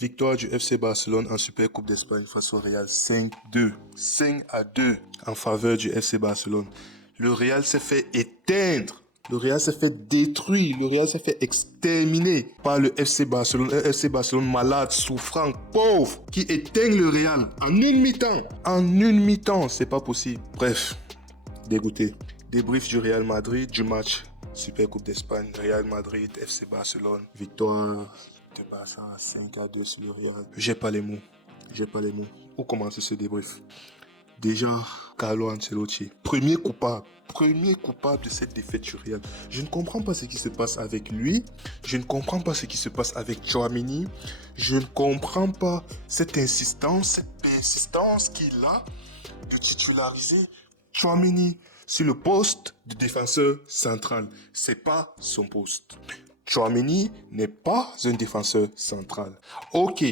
Victoire du FC Barcelone en Super Coupe d'Espagne face au Real 5-2. 5-2 en faveur du FC Barcelone. Le Real s'est fait éteindre. Le Real s'est fait détruire. Le Real s'est fait exterminer par le FC Barcelone. Un FC Barcelone malade, souffrant, pauvre, qui éteint le Real en une mi-temps. En une mi-temps, c'est pas possible. Bref, dégoûté. Débrief du Real Madrid, du match Super Coupe d'Espagne, Real Madrid, FC Barcelone. Victoire de Barça 5-2 sur le Real. J'ai pas les mots. Où commencer ce débrief? Déjà, Carlo Ancelotti, premier coupable de cette défaite du Real. Je ne comprends pas ce qui se passe avec lui. Je ne comprends pas ce qui se passe avec Tchouaméni. Je ne comprends pas cette insistance, cette persistance qu'il a de titulariser Tchouaméni sur le poste de défenseur central. C'est pas son poste. Tchouaméni n'est pas un défenseur central. Ok,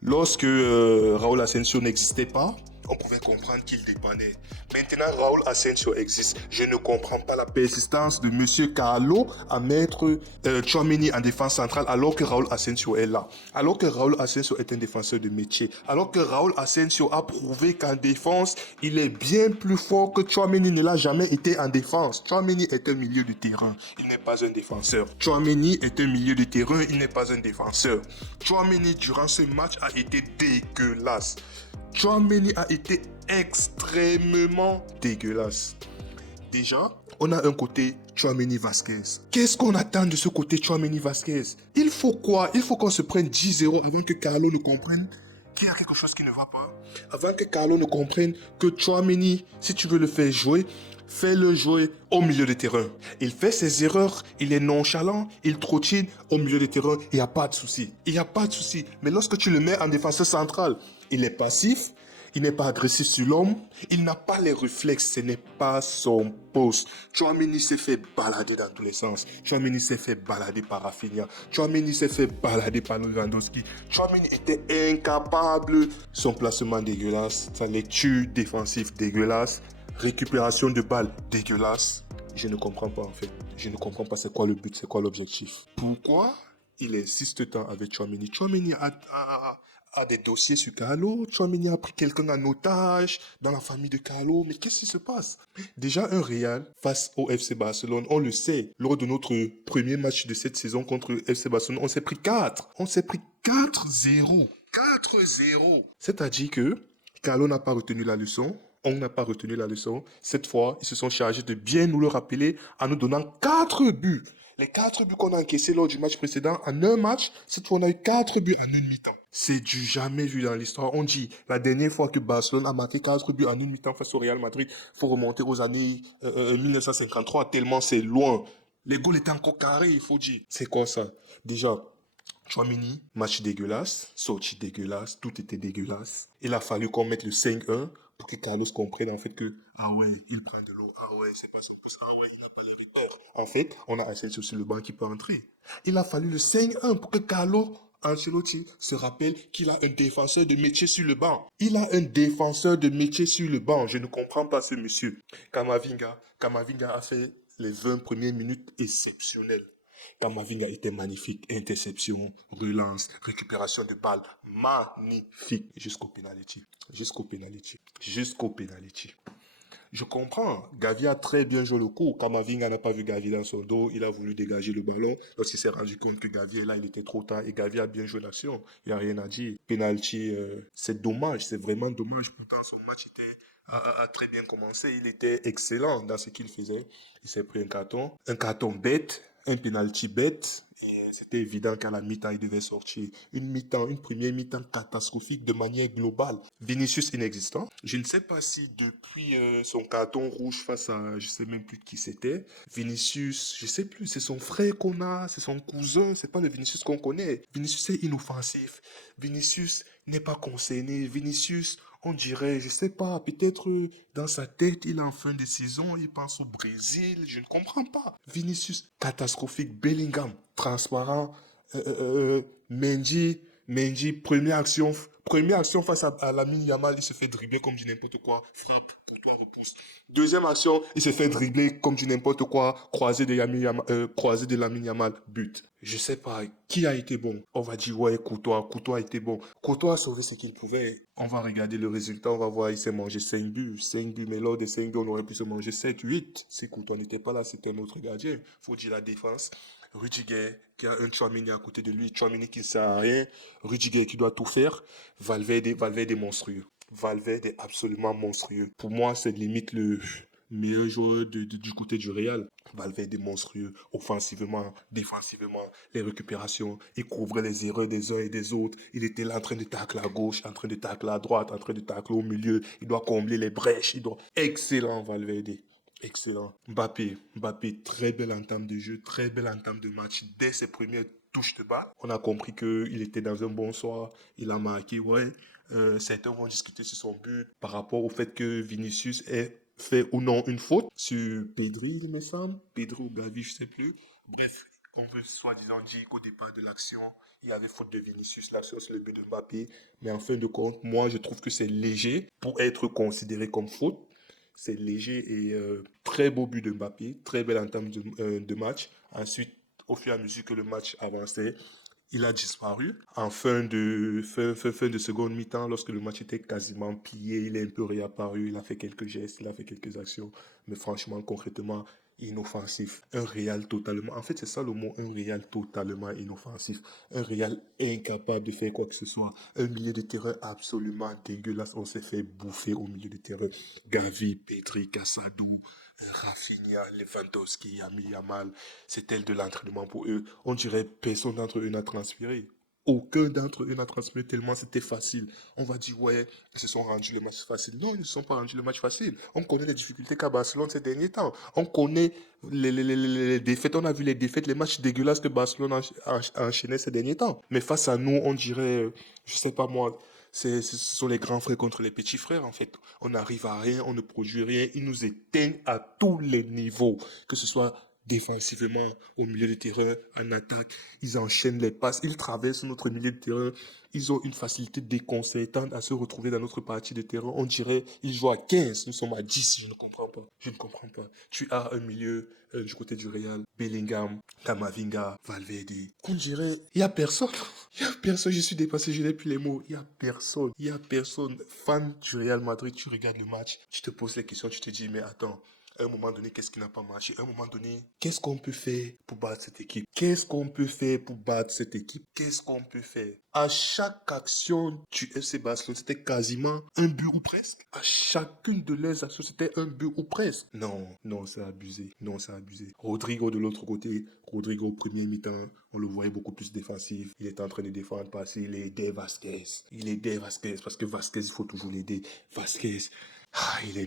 lorsque Raúl Asensio n'existait pas, on pouvait comprendre qu'il dépendait. Maintenant, Raúl Asensio existe. Je ne comprends pas la persistance de Monsieur Carlo à mettre Tchouaméni en défense centrale alors que Raúl Asensio est là. Alors que Raúl Asensio est un défenseur de métier. Alors que Raúl Asensio a prouvé qu'en défense, il est bien plus fort que Tchouaméni ne l'a jamais été en défense. Tchouaméni est un milieu de terrain. Il n'est pas un défenseur. Tchouaméni est un milieu de terrain. Il n'est pas un défenseur. Tchouaméni, durant ce match, a été dégueulasse. Tchouaméni a été extrêmement dégueulasse. Déjà, on a un côté Tchouaméni Vasquez. Qu'est-ce qu'on attend de ce côté Tchouaméni Vasquez? Il faut quoi? Il faut qu'on se prenne 10-0 avant que Carlo ne comprenne qu'il y a quelque chose qui ne va pas. Avant que Carlo ne comprenne que Tchouaméni, si tu veux le faire jouer, fais-le jouer au milieu de terrain. Il fait ses erreurs, il est nonchalant, il trottine au milieu de terrain, il n'y a pas de souci. Mais lorsque tu le mets en défenseur central, il est passif, il n'est pas agressif sur l'homme, il n'a pas les réflexes, ce n'est pas son poste. Tchouaméni s'est fait balader dans tous les sens. Tchouaméni s'est fait balader par Rafinha. Tchouaméni s'est fait balader par Lewandowski. Tchouaméni était incapable. Son placement dégueulasse, sa lecture défensive dégueulasse, récupération de balles dégueulasse. Je ne comprends pas en fait. Je ne comprends pas c'est quoi le but, c'est quoi l'objectif. Pourquoi il insiste tant avec Tchouaméni? Tchouaméni a des dossiers sur Carlo. Tchouaméni a pris quelqu'un en otage dans la famille de Carlo. Mais qu'est-ce qui se passe? Déjà, un Real face au FC Barcelone, on le sait. Lors de notre premier match de cette saison contre le FC Barcelone, on s'est pris 4. On s'est pris 4-0. 4-0. C'est-à-dire que Carlo n'a pas retenu la leçon. On n'a pas retenu la leçon. Cette fois, ils se sont chargés de bien nous le rappeler en nous donnant 4 buts. Les 4 buts qu'on a encaissés lors du match précédent, en un match, cette fois on a eu 4 buts en une mi-temps. C'est du jamais vu dans l'histoire. On dit, la dernière fois que Barcelone a marqué 4 buts en une mi-temps face au Real Madrid, il faut remonter aux années 1953, tellement c'est loin. Les goals étaient encore carrés, il faut dire. C'est quoi ça? Déjà, Tchouaméni, match dégueulasse, sortie dégueulasse, tout était dégueulasse. Il a fallu qu'on mette le 5-1 pour que Carlos comprenne en fait que, ah ouais, il prend de l'eau, ah ouais, c'est pas son pouce, ah ouais, il n'a pas les repères. En fait, on a Asensio sur le banc qui peut entrer. Il a fallu le 5-1 pour que Carlo Ancelotti se rappelle qu'il a un défenseur de métier sur le banc. Il a un défenseur de métier sur le banc. Je ne comprends pas ce monsieur. Camavinga a fait les 20 premières minutes exceptionnelles. Camavinga était magnifique. Interception, relance, récupération de balles. Magnifique. Jusqu'au penalty. Je comprends. Gavi a très bien joué le coup. Camavinga n'a pas vu Gavi dans son dos. Il a voulu dégager le ballon. Lorsqu'il s'est rendu compte que Gavi est là, il était trop tard. Et Gavi a bien joué l'action. Il n'y a rien à dire. Penalty, c'est dommage. C'est vraiment dommage. Pourtant, son match a très bien commencé. Il était excellent dans ce qu'il faisait. Il s'est pris un carton. Un carton bête. Un penalty bête. Et c'était évident qu'à la mi-temps, il devait sortir. Une première mi-temps catastrophique de manière globale. Vinicius inexistant. Je ne sais pas si depuis son carton rouge face à, je sais même plus qui c'était, Vinicius, je sais plus, c'est son frère qu'on a, c'est son cousin, c'est pas le Vinicius qu'on connaît. Vinicius est inoffensif. Vinicius n'est pas concerné. Vinicius, on dirait, je sais pas, peut-être dans sa tête, il est en fin de saison, il pense au Brésil, je ne comprends pas. Vinicius, catastrophique. Bellingham, transparent. Mendy, première action Première action face à Lamine Yamal, il se fait dribbler comme du n'importe quoi, frappe, pour toi, repousse. Deuxième action, il se fait dribbler comme du n'importe quoi, croisé de Lamine Yamal, but. Je sais pas qui a été bon. On va dire ouais, Courtois a été bon. Courtois a sauvé ce qu'il pouvait. On va regarder le résultat, on va voir, il s'est mangé 5 buts, 5 buts, mais lors des 5 buts, on aurait pu se manger 7, 8. Si Courtois n'était pas là, c'était un autre gardien. Faut dire la défense. Rudiger, qui a un Tchouaméni à côté de lui, Tchouaméni qui ne sert à rien, Rudiger qui doit tout faire, Valverde est monstrueux. Valverde est absolument monstrueux. Pour moi, c'est limite le meilleur joueur du côté du Real. Valverde est monstrueux, offensivement, défensivement, les récupérations, il couvrait les erreurs des uns et des autres. Il était là en train de tacler à gauche, en train de tacler à droite, en train de tacler au milieu. Il doit combler les brèches, Excellent, Valverde. Excellent. Mbappé, très belle entame de jeu, très belle entame de match. Dès ses premières touches de balle, on a compris qu'il était dans un bon soir. Il a marqué, ouais. Certains vont discuter sur son but par rapport au fait que Vinicius ait fait ou non une faute sur Pedri, il me semble. Pedri ou Gavi, je sais plus. Bref, on veut soi-disant dire qu'au départ de l'action, il y avait faute de Vinicius là sur le but de Mbappé. Mais en fin de compte, moi, je trouve que c'est léger pour être considéré comme faute. C'est léger et très beau but de Mbappé, très belle entame de match. Ensuite, au fur et à mesure que le match avançait, il a disparu. En fin de seconde mi-temps, lorsque le match était quasiment plié, il est un peu réapparu, il a fait quelques gestes, il a fait quelques actions. Mais franchement, concrètement, inoffensif. Un Real totalement, en fait, c'est ça le mot, un Real totalement inoffensif. Un Real incapable de faire quoi que ce soit. Un milieu de terrain absolument dégueulasse. On s'est fait bouffer au milieu de terrain. Gavi, Pedri, Casado, Rafinha, Lewandowski, Yami Yamal, c'était de l'entraînement pour eux. On dirait personne d'entre eux n'a transpiré. Aucun d'entre eux n'a transpiré tellement c'était facile. On va dire, ouais, ils se sont rendus le match facile. Non, ils ne se sont pas rendus le match facile. On connaît les difficultés qu'a Barcelone ces derniers temps. On connaît les défaites. On a vu les défaites, les matchs dégueulasses que Barcelone a enchaîné ces derniers temps. Mais face à nous, on dirait, je sais pas moi, ce sont les grands frères contre les petits frères, en fait. On n'arrive à rien, on ne produit rien. Ils nous éteignent à tous les niveaux. Que ce soit défensivement, au milieu de terrain, en attaque. Ils enchaînent les passes, ils traversent notre milieu de terrain. Ils ont une facilité déconcertante à se retrouver dans notre partie de terrain. On dirait ils jouent à 15, nous sommes à 10. Je ne comprends pas. Je ne comprends pas. Tu as un milieu du côté du Real, Bellingham, Camavinga, Valverde. On dirait, il n'y a personne. Il n'y a personne, je suis dépassé, je n'ai plus les mots. Il n'y a personne. Il n'y a personne. Fan du Real Madrid, tu regardes le match, tu te poses les questions, tu te dis, mais attends, à un moment donné, qu'est-ce qui n'a pas marché? À un moment donné, qu'est-ce qu'on peut faire pour battre cette équipe? Qu'est-ce qu'on peut faire pour battre cette équipe? Qu'est-ce qu'on peut faire? À chaque action du FC Barcelone, c'était quasiment un but ou presque. À chacune de leurs actions, c'était un but ou presque. Non, non, c'est abusé. Non, c'est abusé. Rodrigo de l'autre côté, Rodrigo au premier mi-temps, on le voyait beaucoup plus défensif. Il était en train de défendre, passer, il aidait Vasquez. Il aidait Vasquez parce que Vasquez, il faut toujours l'aider. Vasquez, il est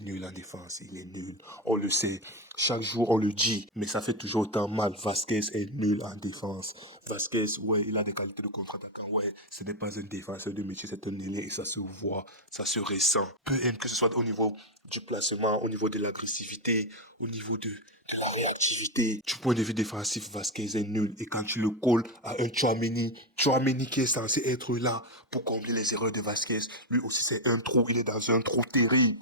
nul en défense, il est nul. On le sait, chaque jour on le dit, mais ça fait toujours autant mal. Vasquez est nul en défense. Vasquez, ouais, il a des qualités de contre-attaquant, ouais, ce n'est pas un défenseur de métier, c'est un ailier et ça se voit, ça se ressent. Peu importe que ce soit au niveau du placement, au niveau de l'agressivité, au niveau de la réactivité. Du point de vue défensif, Vasquez est nul. Et quand tu le colles à un Chouameni qui est censé être là pour combler les erreurs de Vasquez, lui aussi c'est un trou, il est dans un trou terrible.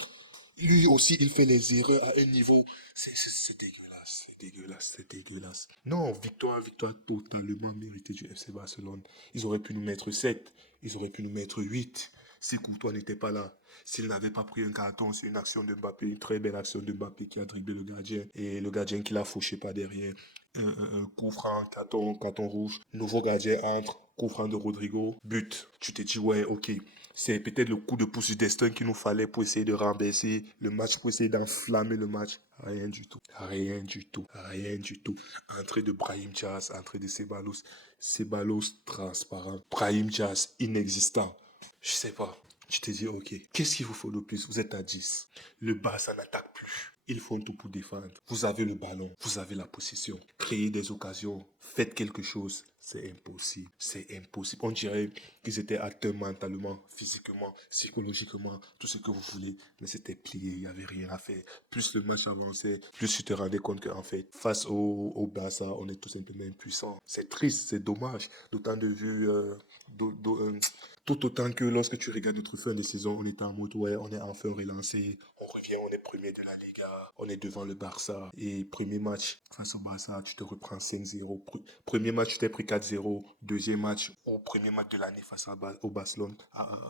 Lui aussi, il fait les erreurs à un niveau. C'est dégueulasse, c'est dégueulasse, c'est dégueulasse. Non, victoire totalement méritée du FC Barcelone. Ils auraient pu nous mettre 7, ils auraient pu nous mettre 8 si Courtois n'était pas là. S'il n'avait pas pris un carton, c'est une action de Mbappé, une très belle action de Mbappé qui a dribblé le gardien et le gardien qui l'a fauché par derrière. Un coup franc, carton rouge, nouveau gardien entre, coup franc de Rodrigo, but. Tu te dis, ouais, ok, c'est peut-être le coup de pouce du destin qu'il nous fallait pour essayer de renverser le match, pour essayer d'enflammer le match. Rien du tout, rien du tout, rien du tout. Entrée de Brahim Diaz, entrée de Ceballos transparent, Brahim Diaz inexistant. Je sais pas. Tu te dis, ok, qu'est-ce qu'il vous faut de plus? Vous êtes à 10. Le Barça n'attaque plus. Ils font tout pour défendre. Vous avez le ballon, vous avez la possession. Créez des occasions, faites quelque chose. C'est impossible. C'est impossible. On dirait qu'ils étaient atteints mentalement, physiquement, psychologiquement, tout ce que vous voulez. Mais c'était plié, il n'y avait rien à faire. Plus le match avançait, plus tu te rendais compte qu'en fait, face au Barça, on est tout simplement impuissant. C'est triste, c'est dommage. D'autant de vue Tout autant que lorsque tu regardes notre fin de saison, on est en mode, ouais, on est enfin relancé, on revient, on est premier de la Liga, on est devant le Barça. Et premier match face au Barça, tu te reprends 5-0. Premier match, tu t'es pris 4-0. Deuxième match, au premier match de l'année face au Barcelone,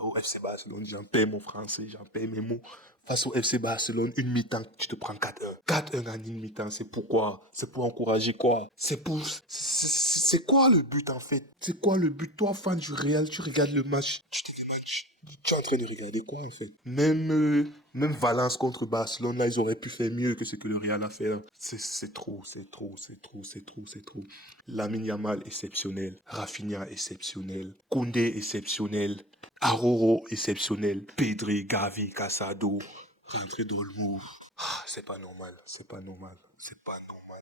au FC Barcelone, j'en paie mon français, j'en paie mes mots. Face au FC Barcelone, une mi-temps, tu te prends 4-1. 4-1 en une mi-temps, c'est pourquoi? C'est pour encourager quoi? C'est quoi le but en fait? C'est quoi le but? Toi, fan du Real, tu regardes le match, tu es en train de regarder quoi en fait? Même Valence contre Barcelone, là, ils auraient pu faire mieux que ce que le Real a fait là. C'est trop, c'est trop, c'est trop, c'est trop, c'est trop. Lamine Yamal exceptionnel, Rafinha exceptionnel, Koundé exceptionnel, Aroro exceptionnel, Pedri, Gavi, Casado, rentré dans le move. Ah, c'est pas normal, c'est pas normal, c'est pas normal.